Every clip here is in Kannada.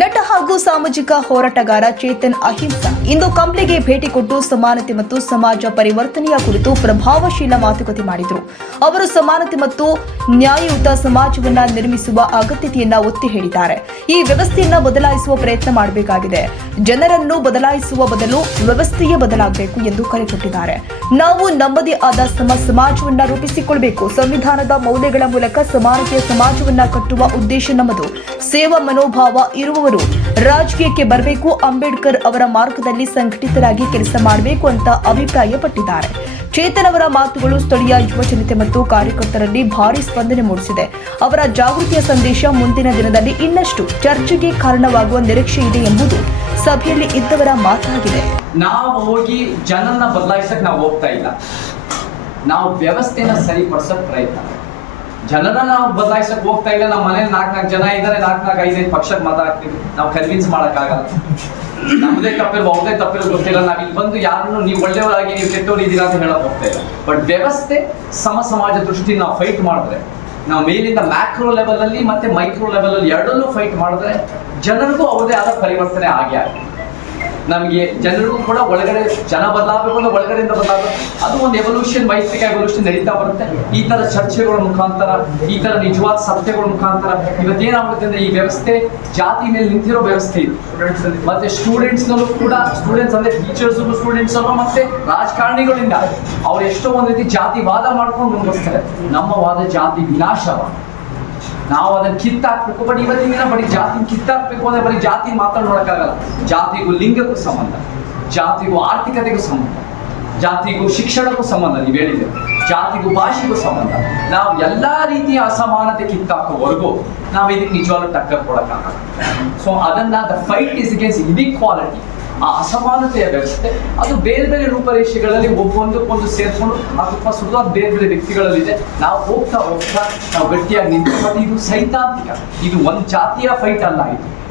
ನಟ ಹಾಗೂ ಸಾಮಾಜಿಕ ಹೋರಾಟಗಾರ ಚೇತನ್ ಅಹಿಂಸಾ ಇಂದು ಕಂಪ್ಲಿಗೆ ಭೇಟಿ ಕೊಟ್ಟು ಸಮಾನತೆ ಮತ್ತು ಸಮಾಜ ಪರಿವರ್ತನೆಯ ಕುರಿತು ಪ್ರಭಾವಶೀಲ ಮಾತುಕತೆ ಮಾಡಿದರು. ಅವರು ಸಮಾನತೆ ಮತ್ತು ನ್ಯಾಯಯುತ ಸಮಾಜವನ್ನ ನಿರ್ಮಿಸುವ ಅಗತ್ಯತೆಯನ್ನ ಒತ್ತಿ ಹೇಳಿದ್ದಾರೆ. ಈ ವ್ಯವಸ್ಥೆಯನ್ನ ಬದಲಾಯಿಸುವ ಪ್ರಯತ್ನ ಮಾಡಬೇಕಾಗಿದೆ. ಜನರನ್ನು ಬದಲಾಯಿಸುವ ಬದಲು ವ್ಯವಸ್ಥೆಯೇ ಬದಲಾಗಬೇಕು ಎಂದು ಕರೆ ಕೊಟ್ಟಿದ್ದಾರೆ. ನಾವು ನಮ್ಮದೇ ಆದ ಸಮಾಜವನ್ನ ರೂಪಿಸಿಕೊಳ್ಳಬೇಕು. ಸಂವಿಧಾನದ ಮೌಲ್ಯಗಳ ಮೂಲಕ ಸಮಾನತೆಯ ಸಮಾಜವನ್ನ ಕಟ್ಟುವ ಉದ್ದೇಶ ನಮ್ಮದು. ಸೇವಾ ಮನೋಭಾವ ಇರುವವರು ರಾಜಕೀಯಕ್ಕೆ ಬರಬೇಕು. ಅಂಬೇಡ್ಕರ್ ಅವರ ಮಾರ್ಗದಲ್ಲಿ ಸಂಘಟಿತರಾಗಿ ಕೆಲಸ ಮಾಡಬೇಕು ಅಂತ ಅಭಿಪ್ರಾಯಪಟ್ಟಿದ್ದಾರೆ. ಚೇತನ್ ಅವರ ಮಾತುಗಳು ಸ್ಥಳೀಯ ಯುವ ಜನತೆ ಮತ್ತು ಕಾರ್ಯಕರ್ತರಲ್ಲಿ ಭಾರಿ ಸ್ಪಂದನೆ ಮೂಡಿಸಿದೆ. ಅವರ ಜಾಗೃತಿಯ ಸಂದೇಶ ಮುಂದಿನ ದಿನದಲ್ಲಿ ಇನ್ನಷ್ಟು ಚರ್ಚೆಗೆ ಕಾರಣವಾಗುವ ನಿರೀಕ್ಷೆ ಇದೆ ಎಂಬುದು ಸಭೆಯಲ್ಲಿ ಇದ್ದವರ ಮಾತಾಗಿದೆ. ನಾವು ಹೋಗಿ ಜನನ ಬದಲಾಯಿಸಕ್ ನಾವು ಹೋಗ್ತಾ ಇಲ್ಲ. ನಾವು ವ್ಯವಸ್ಥೆನ ಸರಿಪಡಿಸಕ್ ಪ್ರಯತ್ನ. ಜನರನ್ನ ನಾವು ಬದಲಾಯಿಸಕ್ ಹೋಗ್ತಾ ಇಲ್ಲ. ನಮ್ಮ ಮನೇಲಿ 4 ಜನ ಇದ್ದಾರೆ, 4-5 ಪಕ್ಷಕ್ಕೆ ಮತ ಹಾಕ್ತೀವಿ. ನಾವು ಕನ್ವಿನ್ಸ್ ಮಾಡಕ್ಕಾಗಲ್ಲ. ನಮ್ದೇ ತಪ್ಪಿರೋ ಅವ್ರದೇ ತಪ್ಪಿರೋ ಗೊತ್ತಿಲ್ಲ. ನಾವ್ ಇಲ್ಲಿ ಬಂದು ಯಾರನ್ನು ನೀವು ಒಳ್ಳೆಯವರಾಗಿ ನೀವು ಕೆಟ್ಟವರಿದ್ದೀರಾ ಅಂತ ಹೇಳಕ್ ಹೋಗ್ತಾ ಇಲ್ಲ. ಬಟ್ ವ್ಯವಸ್ಥೆ ಸಮಾಜ ದೃಷ್ಟಿ ನಾವು ಫೈಟ್ ಮಾಡಿದ್ರೆ, ನಾವು ಮೇಲಿಂದ ಮ್ಯಾಕ್ರೋ ಲೆವೆಲ್ ಅಲ್ಲಿ ಮತ್ತೆ ಮೈಕ್ರೋ ಲೆವೆಲ್ ಅಲ್ಲಿ ಎರಡಲ್ಲೂ ಫೈಟ್ ಮಾಡಿದ್ರೆ ಜನರಿಗೂ ಅವ್ರದೇ ಆದ ಪರಿವರ್ತನೆ ಆಗೇ ಆಗುತ್ತೆ. ನಮಗೆ ಜನರಿಗೂ ಕೂಡ ಒಳಗಡೆ ಜನ ಬದಲಾಗಬೇಕು ಅಂದ್ರೆ ಒಳಗಡೆಯಿಂದ ಬದಲಾಗಬೇಕು. ಅದು ಒಂದು ಎವಲ್ಯೂಷನ್, ವೈಯಕ್ತಿಕ ಎವಲ್ಯೂಷನ್ ನಡೀತಾ ಬರುತ್ತೆ. ಈ ತರ ಚರ್ಚೆಗಳ ಮುಖಾಂತರ, ಈ ತರ ನಿಜವಾದ ಸತ್ಯಗಳ ಮುಖಾಂತರ ಇವತ್ತೇನಾಗುತ್ತೆ ಅಂದ್ರೆ ಈ ವ್ಯವಸ್ಥೆ ಜಾತಿ ಮೇಲೆ ನಿಂತಿರೋ ವ್ಯವಸ್ಥೆ ಇದು. ಮತ್ತೆ ಸ್ಟೂಡೆಂಟ್ಸ್ನಲ್ಲೂ ಕೂಡ, ಸ್ಟೂಡೆಂಟ್ಸ್ ಅಂದ್ರೆ ಟೀಚರ್ಸ್, ಸ್ಟೂಡೆಂಟ್ಸ್ ಅಲ್ಲೂ ಮತ್ತೆ ರಾಜಕಾರಣಿಗಳಿಂದ ಅವ್ರು ಎಷ್ಟೋ ಒಂದ್ ರೀತಿ ಜಾತಿವಾದ ಮಾಡ್ಕೊಂಡು ಮುಂದುವರಿಸ್ತಾರೆ. ನಮ್ಮ ವಾದ ಜಾತಿ ವಿನಾಶವಾದ. ನಾವು ಅದನ್ನ ಕಿತ್ತಾಕ್ಬೇಕು. ಬಟ್ ಇವತ್ತಿನ ದಿನ ಬರೀ ಜಾತಿ ಕಿತ್ತಾಕ್ಬೇಕು ಅಂದ್ರೆ ಬರೀ ಜಾತಿ ಮಾತಾಡೋಕ್ಕಾಗಲ್ಲ. ಜಾತಿಗೂ ಲಿಂಗಕ್ಕೂ ಸಂಬಂಧ, ಜಾತಿಗೂ ಆರ್ಥಿಕತೆಗೂ ಸಂಬಂಧ, ಜಾತಿಗೂ ಶಿಕ್ಷಣಕ್ಕೂ ಸಂಬಂಧ. ನೀವು ಹೇಳಿದ್ರೆ ಜಾತಿಗೂ ಭಾಷೆಗೂ ಸಂಬಂಧ. ನಾವು ಎಲ್ಲಾ ರೀತಿಯ ಅಸಮಾನತೆ ಕಿತ್ತಾಕೋವರೆಗೂ ನಾವು ಇದಕ್ಕೆ ನಿಜವಾಗ್ಲೂ ಟಕ್ಕರ್ ಕೊಡಕ್ಕಾಗಲ್ಲ. ಸೊ ಅದನ್ನ the fight is against inequality, ಆ ಅಸಮಾನತೆಯ ವ್ಯವಸ್ಥೆ ಅದು ಬೇರೆ ಬೇರೆ ರೂಪರೇಷೆಗಳಲ್ಲಿ ಒಂದಕ್ಕೊಂದು ಸೇರ್ಕೊಂಡು ಅಥವಾ ಸುಧಾ ಬೇರೆ ಬೇರೆ ವ್ಯಕ್ತಿಗಳಲ್ಲಿದೆ. ನಾವು ಹೋಗ್ತಾ ನಾವು ಗಟ್ಟಿಯಾಗಿ ನಿಂತು. ಬಟ್ ಇದು ಸೈದ್ಧಾಂತಿಕ, ಇದು ಒಂದು ಜಾತಿಯ ಫೈಟ್ ಅಲ್ಲ.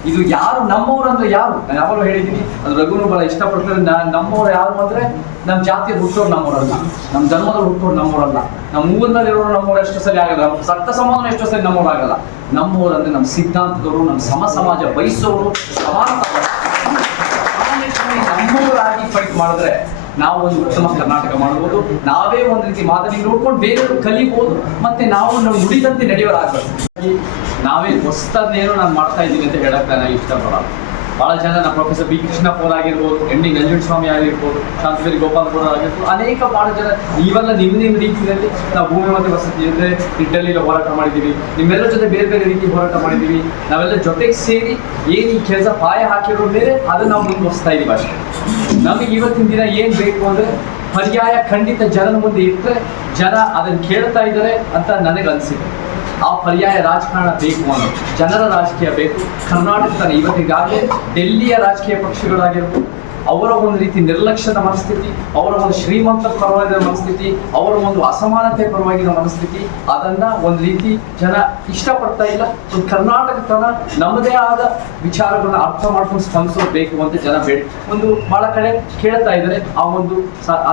ಇದು ಯಾರು ನಮ್ಮವ್ರು ಅಂದ್ರೆ ಯಾರು, ನಾನು ಯಾವಾಗಲೂ ಹೇಳಿದ್ದೀನಿ. ಅದು ರಘುನು ಬಹಳ ಇಷ್ಟಪಡ್ತಾರೆ. ನಮ್ಮವ್ರು ಯಾರು ಅಂದ್ರೆ ನಮ್ಮ ಜಾತಿಯ ಹುಟ್ಟೋರು ನಮ್ಮವರಲ್ಲ, ನಮ್ಮ ಧರ್ಮದಲ್ಲಿ ಹುಟ್ಟೋರು ನಮ್ಮವರಲ್ಲ, ನಮ್ಮ ಊರಿನಲ್ಲಿ ಇರೋರು ನಮ್ಮವ್ರು ಎಷ್ಟೋ ಸರಿ ಆಗಲ್ಲ, ನಮ್ಮ ಸತ್ತ ಸಮಾಜ ಎಷ್ಟೋ ಸರಿ ನಮ್ಮವ್ರು ಆಗಲ್ಲ. ನಮ್ಮವ್ರು ಅಂದ್ರೆ ನಮ್ಮ ಸಿದ್ಧಾಂತದವರು, ನಮ್ಮ ಸಮಾಜ ಬಯಸೋರು, ನಮ್ಮವರಾಗಿ ಫೈಟ್ ಮಾಡಿದ್ರೆ ನಾವು ಒಂದು ಉತ್ತಮ ಕರ್ನಾಟಕ ಮಾಡಬಹುದು. ನಾವೇ ಒಂದು ರೀತಿ ಮಾದರಿ ನೋಡ್ಕೊಂಡು ಬೇರೆಯವರು ಕಲಿಬಹುದು. ಮತ್ತೆ ನಾವು ನಮ್ಮ ನುಡಿದಂತೆ ನಡೆಯೋರಾಗಬೇಕು. ನಾವೇ ಹೊಸದನ್ನೇನೋ ನಾನು ಮಾಡ್ತಾ ಇದ್ದೀನಿ ಅಂತ ಹೇಳಕ್ ನಾನು ಇಷ್ಟಪಡಲ್ಲ. ಬಹಳ ಜನ ನಮ್ಮ ಪ್ರೊಫೆಸರ್ ಬಿ ಕೃಷ್ಣಪ್ಪ ಆಗಿರ್ಬೋದು, ಎನ್ ಡಿ ನಂಜುಂಡಸ್ವಾಮಿ ಆಗಿರ್ಬೋದು, ಶಾಂತವೇರಿ ಗೋಪಾಲ್ಪುರ ಆಗಿರ್ಬೋದು, ಅನೇಕ ಬಹಳ ಜನ ನೀವೆಲ್ಲ ನಿಮ್ಮ ರೀತಿಯಲ್ಲಿ ನಾವು ಭೂಮಿ ಮತ್ತು ವಸತಿ ಅಂದ್ರೆ ಇಟಲಿಯಲ್ಲಿ ಹೋರಾಟ ಮಾಡಿದ್ದೀವಿ. ನಿಮ್ಮೆಲ್ಲರ ಜೊತೆ ಬೇರೆ ಬೇರೆ ರೀತಿ ಹೋರಾಟ ಮಾಡಿದ್ದೀವಿ. ನಾವೆಲ್ಲ ಜೊತೆಗೆ ಸೇರಿ ಏನು ಈ ಕೆಲಸ ಪಾಯ ಹಾಕಿರೋ ಮೇಲೆ ಅದನ್ನ ನಾವು ಮುಂದುವರಿಸ್ತಾ ಇದೀವಿ ಅಷ್ಟೇ. ನಮಗೆ ಇವತ್ತಿನ ದಿನ ಏನ್ ಬೇಕು ಅಂದ್ರೆ ಪರ್ಯಾಯ ಖಂಡಿತ ಜನರ ಮುಂದೆ ಇಟ್ಟರೆ ಜನ ಅದನ್ನ ಕೇಳ್ತಾ ಇದ್ದಾರೆ ಅಂತ ನನಗೆ ಅನಿಸಿದೆ. ಆ ಪರ್ಯಾಯ ರಾಜಕಾರಣ ಬೇಕು ಅನ್ನೋದು, ಜನರ ರಾಜಕೀಯ ಬೇಕು. ಕರ್ನಾಟಕದ ಇವತ್ತಿಗಾಗಲೇ ಡೆಲ್ಲಿಯ ರಾಜಕೀಯ ಪಕ್ಷಗಳಾಗಿರ್ಬೋದು, ಅವರ ಒಂದು ರೀತಿ ನಿರ್ಲಕ್ಷ್ಯದ ಮನಸ್ಥಿತಿ, ಅವರ ಒಂದು ಶ್ರೀಮಂತ ಪರವಾಗಿರೋ ಮನಸ್ಥಿತಿ, ಅವರ ಒಂದು ಅಸಮಾನತೆ ಪರವಾಗಿರೋ ಮನಸ್ಥಿತಿ, ಅದನ್ನ ಒಂದು ರೀತಿ ಜನ ಇಷ್ಟಪಡ್ತಾ ಇಲ್ಲ. ಒಂದು ಕರ್ನಾಟಕದ ನಮ್ಮದೇ ಆದ ವಿಚಾರಗಳನ್ನ ಅರ್ಥ ಮಾಡ್ಕೊಂಡು ಸ್ಪಂದಿಸೋದು ಬೇಕು ಅಂತ ಜನ ಒಂದು ಬಹಳ ಕಡೆ ಕೇಳ್ತಾ ಇದ್ದಾರೆ. ಆ ಒಂದು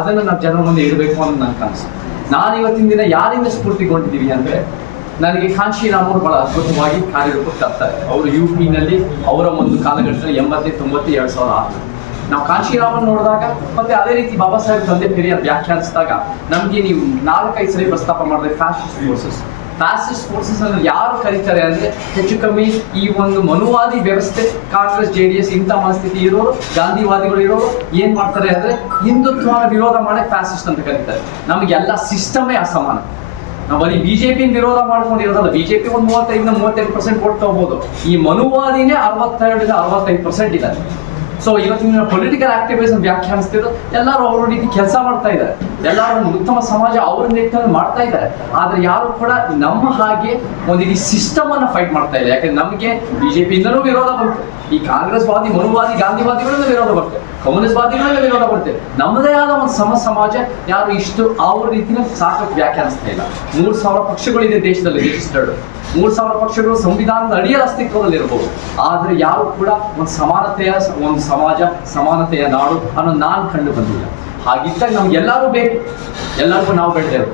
ಅದನ್ನ ನಾವು ಜನರ ಮುಂದೆ ಇಡಬೇಕು ಅನ್ನೋದು ನನ್ನ ಕನಸು. ನಾನು ಇವತ್ತಿನ ದಿನ ಯಾರಿಂದ ಸ್ಫೂರ್ತಿಗೊಂಡಿದ್ದೀವಿ ಅಂದ್ರೆ, ನನಗೆ ಕಾಂಶಿರಾಮರು ಬಹಳ ಅದ್ಭುತವಾಗಿ ಕಾರ್ಯರೂಪಕ್ಕೆ ತರ್ತಾರೆ. ಅವರು UP-ನಲ್ಲಿ ಅವರ ಒಂದು ಕಾಲಘಟ್ಟದಲ್ಲಿ 80, 90, 2006 ನಾವು ಕಾಂಶಿರಾಮನ್ ನೋಡಿದಾಗ, ಮತ್ತೆ ಅದೇ ರೀತಿ ಬಾಬಾ ಸಾಹೇಬ್ ತಂದೆ ಪೆರಿಯಾರ್ ವ್ಯಾಖ್ಯಾನಿಸಿದಾಗ ನಮ್ಗೆ ನೀವು 4-5 ಸರಿ ಪ್ರಸ್ತಾಪ ಮಾಡಿದ್ರೆ ಫ್ಯಾಸಿಸ್ಟ್ ಫೋರ್ಸಸ್ ಅನ್ನು ಯಾರು ಕರೀತಾರೆ ಅಂದ್ರೆ ಹೆಚ್ಚು ಕಮ್ಮಿ ಈ ಒಂದು ಮನುವಾದಿ ವ್ಯವಸ್ಥೆ, ಕಾಂಗ್ರೆಸ್ JDS ಇಂಥ ಮನಸ್ಥಿತಿ ಇರೋರು, ಗಾಂಧಿವಾದಿಗಳು ಇರೋರು ಏನ್ ಮಾಡ್ತಾರೆ ಅಂದ್ರೆ ಹಿಂದುತ್ವನ ವಿರೋಧ ಮಾಡಿ ಫ್ಯಾಸಿಸ್ಟ್ ಅಂತ ಕರೀತಾರೆ. ನಮಗೆಲ್ಲ ಸಿಸ್ಟಮೇ ಅಸಮಾನ. ನಾವು ಬರೀ BJP ವಿರೋಧ ಮಾಡ್ಕೊಂಡಿರೋದಲ್ಲ. BJP ಒಂದು 35% ವೋಟ್ ತಗೋಬಹುದು. ಈ ಮನುವಾದಿನೇ 62-65% ಇದೆ. ಸೊ ಇವತ್ತಿನ ಪೊಲಿಟಿಕಲ್ ಆಕ್ಟಿವಿಸಮ್ ವ್ಯಾಖ್ಯಾನಿಸ್ತಿರೋ ಎಲ್ಲರೂ ಅವ್ರ ರೀತಿ ಕೆಲಸ ಮಾಡ್ತಾ ಇದ್ದಾರೆ. ಎಲ್ಲರೂ ಒಂದು ಉತ್ತಮ ಸಮಾಜ ಅವ್ರ ನಿಟ್ಟಿನಲ್ಲಿ ಮಾಡ್ತಾ ಇದ್ದಾರೆ. ಆದ್ರೆ ಯಾರು ಕೂಡ ನಮ್ಮ ಹಾಗೆ ಒಂದು ಈ ಸಿಸ್ಟಮ್ ಅನ್ನ ಫೈಟ್ ಮಾಡ್ತಾ ಇಲ್ಲ. ಯಾಕಂದ್ರೆ ನಮಗೆ BJP ಇಂದಲೂ ವಿರೋಧ ಬರುತ್ತೆ, ಈ ಕಾಂಗ್ರೆಸ್ ವಾದಿ, ಮನುವಾದಿ, ಗಾಂಧಿವಾದಿಗಳಿಂದ ವಿರೋಧ ಬರುತ್ತೆ, ಕಮ್ಯುನಿಸ್ಟ್ ವಾದಿಗಳಿಂದ ವಿರೋಧ ಬರುತ್ತೆ. ನಮ್ಮದೇ ಆದ ಒಂದು ಸಮಾಜ ಯಾರು ಇಷ್ಟು ಅವ್ರ ರೀತಿನ ಸಾಕಷ್ಟು ವ್ಯಾಖ್ಯಾನಿಸ್ತಾ ಇಲ್ಲ. 3000 ಪಕ್ಷಗಳಿದೆ ದೇಶದಲ್ಲಿ, ರಿಜಿಸ್ಟರ್ಡ್ 3000 ಪಕ್ಷಗಳು ಸಂವಿಧಾನದ ಅಡಿಯಲ್ಲಿ ಅಸ್ತಿತ್ವದಲ್ಲಿರ್ಬೋದು. ಆದ್ರೆ ಯಾರು ಕೂಡ ಒಂದು ಸಮಾನತೆಯ ಒಂದು ಸಮಾಜ, ಸಮಾನತೆಯ ನಾಡು ಅನ್ನೋ ನಾನು ಕಂಡು ಬಂದಿಲ್ಲ. ಹಾಗಿದ್ದಾಗ ನಮ್ಗೆಲ್ಲರೂ ಬೇಕು, ಎಲ್ಲರಿಗೂ ನಾವು ಬೆಳೆದೇವು.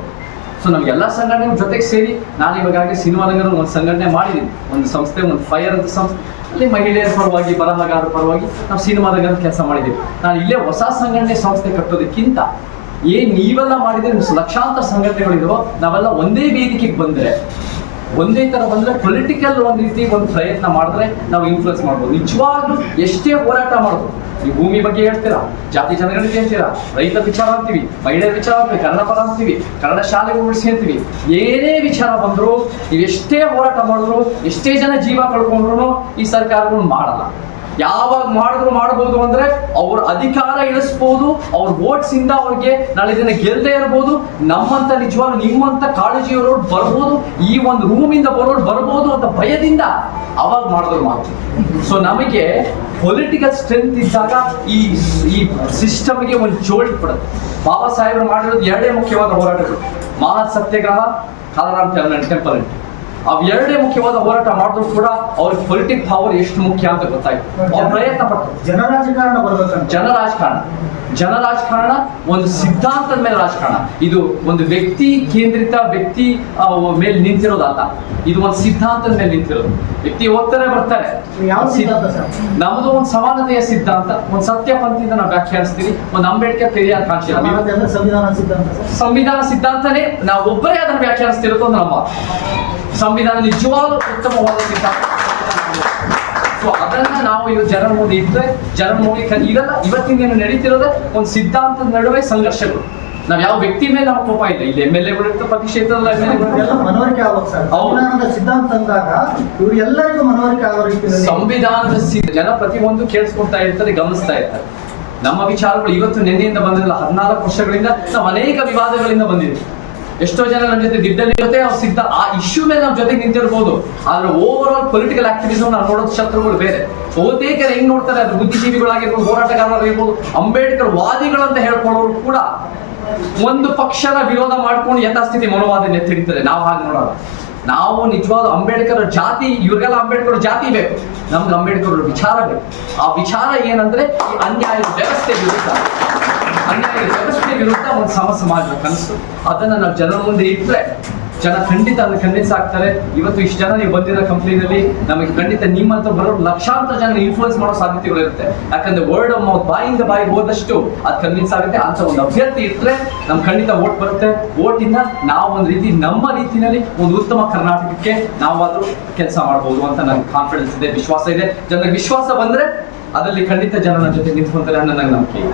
ಸೊ ನಮ್ಗೆಲ್ಲ ಸಂಘಟನೆ ಜೊತೆಗೆ ಸೇರಿ ನಾನು ಇವಾಗಲೇ ಸಿನಿಮಾ ರಂಗದಲ್ಲಿ ಒಂದು ಸಂಘಟನೆ ಮಾಡಿದ್ದೀನಿ. ಒಂದು ಸಂಸ್ಥೆ, ಒಂದು ಫೈರ್ ಅಂತ ಸಂಸ್ಥೆ, ಅಲ್ಲಿ ಮಹಿಳೆಯರ ಪರವಾಗಿ, ಬರಹಗಾರರ ಪರವಾಗಿ ನಾವು ಸಿನಿಮಾದಾಗ ಕೆಲಸ ಮಾಡಿದ್ದೀವಿ. ನಾನು ಇಲ್ಲೇ ಹೊಸ ಸಂಘಟನೆ ಸಂಸ್ಥೆ ಕಟ್ಟೋದಕ್ಕಿಂತ ನೀವೆಲ್ಲ ಮಾಡಿದ್ರೆ ಲಕ್ಷಾಂತರ ಸಂಘಟನೆಗಳಿದೋ, ನಾವೆಲ್ಲ ಒಂದೇ ವೇದಿಕೆಗೆ ಬಂದ್ರೆ, ಒಂದೇ ತರ ಬಂದ್ರೆ, ಪೊಲಿಟಿಕಲ್ ಒಂದು ರೀತಿ ಒಂದು ಪ್ರಯತ್ನ ಮಾಡಿದ್ರೆ ನಾವು ಇನ್ಫ್ಲುಯೆನ್ಸ್ ಮಾಡ್ಬೋದು. ನಿಜವಾಗ್ಲೂ ಎಷ್ಟೇ ಹೋರಾಟ ಮಾಡ್ಬೋದು. ನೀವು ಭೂಮಿ ಬಗ್ಗೆ ಹೇಳ್ತೀರಾ, ಜಾತಿ ಜನಗಣತಿ ಅಂತೀರಾ, ರೈತರ ವಿಚಾರ ಅಂತೀವಿ, ಮಹಿಳೆಯರ ವಿಚಾರ ಅಂತೀವಿ, ಕನ್ನಡ ಪರ ಅಂತೀವಿ, ಕನ್ನಡ ಶಾಲೆಗೆ ಉಳಿಸಿ ಅಂತೀವಿ. ಏನೇ ವಿಚಾರ ಬಂದ್ರು, ನೀವು ಎಷ್ಟೇ ಹೋರಾಟ ಮಾಡಿದ್ರು, ಎಷ್ಟೇ ಜನ ಜೀವ ಕಳ್ಕೊಂಡ್ರು ಈ ಸರ್ಕಾರಗಳು ಮಾಡಲ್ಲ. ಯಾವಾಗ ಮಾಡಿದ್ರು ಮಾಡಬಹುದು ಅಂದ್ರೆ ಅವ್ರ ಅಧಿಕಾರ ಇಳಿಸ್ಬೋದು, ಅವ್ರ ವೋಟ್ಸ್ ಇಂದ ಅವ್ರಿಗೆ ನಾಳೆ ದಿನ ಗೆಲ್ಲದೆ ಇರ್ಬೋದು. ನಮ್ಮಂತ ನಿಜವಾಗ್ಲೂ ನಿಮ್ಮಂತ ಕಾಳಜಿಯವರು ಬರ್ಬೋದು, ಈ ಒಂದು ರೂಮಿಂದ ಬರೋರು ಬರ್ಬೋದು ಅಂತ ಭಯದಿಂದ ಅವಾಗ ಮಾಡಿದ್ರು ಮಾತು. ಸೊ ನಮಗೆ ಪೊಲಿಟಿಕಲ್ ಸ್ಟ್ರೆಂತ್ ಇದ್ದಾಗ ಈ ಸಿಸ್ಟಮ್ಗೆ ಒಂದು ಜೋಲ್ಟ್ ಪಡುತ್ತೆ. ಬಾಬಾ ಸಾಹೇಬರು ಮಾಡಿರೋದು ಎರಡೇ ಮುಖ್ಯವಾದ ಹೋರಾಟಗಳು, ಮಹಾ ಸತ್ಯಾಗ್ರಹ, ಕಾಲಾರಾಮ್ ಟೆಂಪಲ್. ಅವ್ ಎರಡೇ ಮುಖ್ಯವಾದ ಹೋರಾಟ ಮಾಡಿದ್ರು ಕೂಡ ಅವ್ರಿಗೆ ಪೊಲಿಟಿಕ್ ಪವರ್ ಎಷ್ಟು ಮುಖ್ಯ ಅಂತ ಗೊತ್ತಾಯ್ತು. ಅವ್ರು ಪ್ರಯತ್ನ ಪಟ್ಟರು. ಜನ ರಾಜಕಾರಣ ಒಂದು ಸಿದ್ಧಾಂತದ ಮೇಲೆ ರಾಜಕಾರಣ. ಇದು ಒಂದು ವ್ಯಕ್ತಿ ಕೇಂದ್ರಿತ, ವ್ಯಕ್ತಿ ಮೇಲೆ ನಿಂತಿರೋದಲ್ಲ, ಇದು ಒಂದು ಸಿದ್ಧಾಂತದ ಮೇಲೆ ನಿಂತಿರೋದು. ವ್ಯಕ್ತಿ ಹೋಗ್ತಾರೆ ಬರ್ತಾರೆ. ನಮ್ದು ಒಂದು ಸಮಾನತೆಯ ಸಿದ್ಧಾಂತ, ಒಂದು ಸತ್ಯ ಪಂಥದಿಂದ ನಾವು ವ್ಯಾಖ್ಯಾನಿಸ್ತೀವಿ. ಒಂದು ಅಂಬೇಡ್ಕರ್, ಪೆರಿಯಾರ್, ಕಾಂಚಿ ಸಂವಿಧಾನ ಸಿದ್ಧಾಂತನೇ ನಾವು ಒಬ್ಬರೇ ಅದನ್ನು ವ್ಯಾಖ್ಯಾನಿಸ್ತಿರೋದು ಒಂದು ನಮ್ಮ ಸಂವಿಧಾನ ನಿಜವಾದ ಉತ್ತಮವಾದ ಸಿದ್ಧಾಂತ. ಸೊ ಅದನ್ನ ನಾವು ಇವತ್ತು ಜನರ ಮುಂದೆ ಇಟ್ಟರೆ, ಜನರ ಮುಂದೆ ಇದೆಲ್ಲ ಇವತ್ತಿನ ನಡೀತಿರೋದೇ ಒಂದು ಸಿದ್ಧಾಂತದ ನಡುವೆ ಸಂಘರ್ಷಗಳು. ನಾವ್ ಯಾವ ವ್ಯಕ್ತಿ ಮೇಲೆ ನಾವು ಕೋಪ ಇಲ್ಲ. ಇಲ್ಲಿ MLA-ಗಳು ಇರ್ತಾರೆ, ಪ್ರತಿ ಕ್ಷೇತ್ರದ ಸಂವಿಧಾನದ ಜನ ಪ್ರತಿಯೊಂದು ಕೇಳಿಸ್ಕೊಳ್ತಾ ಇರ್ತಾರೆ, ಗಮನಿಸ್ತಾ ಇರ್ತಾರೆ. ನಮ್ಮ ವಿಚಾರಗಳು ಇವತ್ತು ನಿನ್ನೆಯಿಂದ ಬಂದಿಲ್ಲ, 14 ವರ್ಷಗಳಿಂದ ನಾವು ಅನೇಕ ವಿವಾದಗಳಿಂದ ಬಂದಿದ್ದೀವಿ. ಎಷ್ಟೋ ಜನ ನಮ್ಮ ಜೊತೆ ದಿಡ್ಡಲ್ಲಿ ಇರುತ್ತೆ, ಅವ್ರು ಸಿದ್ಧ ಆ ಇಶ್ಯೂ ಮೇಲೆ ನಮ್ಮ ಜೊತೆಗೆ ನಿಂತಿರ್ಬೋದು. ಆದ್ರೆ ಓವರ್ ಆಲ್ ಪೊಲಿಟಿಕಲ್ ಆಕ್ಟಿವಿಸಮ್ ನಾವು ನೋಡೋದು ಶತ್ರುಗಳು ಬೇರೆ. ಬಹುತೇಕರು ಹೆಂಗ್ ನೋಡ್ತಾರೆ, ಅದು ಬುದ್ಧಿಜೀವಿಗಳಾಗಿರ್ಬೋದು, ಹೋರಾಟಗಾರರಾಗಿರ್ಬೋದು, ಅಂಬೇಡ್ಕರ್ ವಾದಿಗಳಂತ ಹೇಳ್ಕೊಳ್ಳೋರು ಕೂಡ ಒಂದು ಪಕ್ಷದ ವಿರೋಧ ಮಾಡ್ಕೊಂಡು ಯಥಾಸ್ಥಿತಿ ಮನೋವಾದ ಎತ್ತಿಡಿತಾರೆ. ನಾವು ಹಾಗೆ ನೋಡೋಣ. ನಾವು ನಿಜವಾದ ಅಂಬೇಡ್ಕರ್ ಜಾತಿ, ಇವ್ರಿಗೆಲ್ಲ ಅಂಬೇಡ್ಕರ್ ಜಾತಿ ಬೇಕು, ನಮ್ಗೆ ಅಂಬೇಡ್ಕರ್ ವಿಚಾರ ಬೇಕು. ಆ ವಿಚಾರ ಏನಂದ್ರೆ ಈ ಅನ್ಯಾಯದ ವ್ಯವಸ್ಥೆ ವಿರುದ್ಧ, ಒಂದು ಸಮಾಜ ಕನಸು. ಅದನ್ನ ನಾವು ಜನರ ಮುಂದೆ ಇಟ್ಟರೆ ಜನ ಖಂಡಿತ ಅದನ್ನ ಕನ್ವಿನ್ಸ್ ಆಗ್ತಾರೆ. ಇವತ್ತು ಇಷ್ಟು ಜನ ನೀವು ಬಂದಿರೋ ಕಂಪ್ನಿನಲ್ಲಿ ನಮಗೆ ಖಂಡಿತ ನಿಮ್ಮಂತ ಬರೋ ಲಕ್ಷಾಂತರ ಜನ ಇನ್ಫ್ಲೂಯೆನ್ಸ್ ಮಾಡೋ ಸಾಧ್ಯತೆಗಳು ಇರುತ್ತೆ. ಯಾಕಂದ್ರೆ ವರ್ಡ್ ಆಫ್ ಮೌತ್, ಬಾಯಿಂದ ಬಾಯಿ ಹೋದಷ್ಟು ಅದು ಕನ್ವಿನ್ಸ್ ಆಗುತ್ತೆ. ಅಂತ ಒಂದು ಅಭ್ಯರ್ಥಿ ಇಟ್ಟರೆ ನಮ್ಗೆ ಖಂಡಿತ ವೋಟ್ ಬರುತ್ತೆ. ವೋಟಿಂದ ನಾವು ಒಂದು ರೀತಿ ನಮ್ಮ ರೀತಿಯಲ್ಲಿ ಒಂದು ಉತ್ತಮ ಕರ್ನಾಟಕಕ್ಕೆ ನಾವಾದ್ರೂ ಕೆಲಸ ಮಾಡ್ಬೋದು ಅಂತ ನನಗೆ ಕಾನ್ಫಿಡೆನ್ಸ್ ಇದೆ, ವಿಶ್ವಾಸ ಇದೆ. ಜನರಿಗೆ ವಿಶ್ವಾಸ ಬಂದ್ರೆ ಅದರಲ್ಲಿ ಖಂಡಿತ ಜನರ ಜೊತೆ ನಿಂತ್ಕೊಂತಾರೆ ಅನ್ನೋ ನಂಗೆ ನಂಬಿಕೆ ಇದೆ.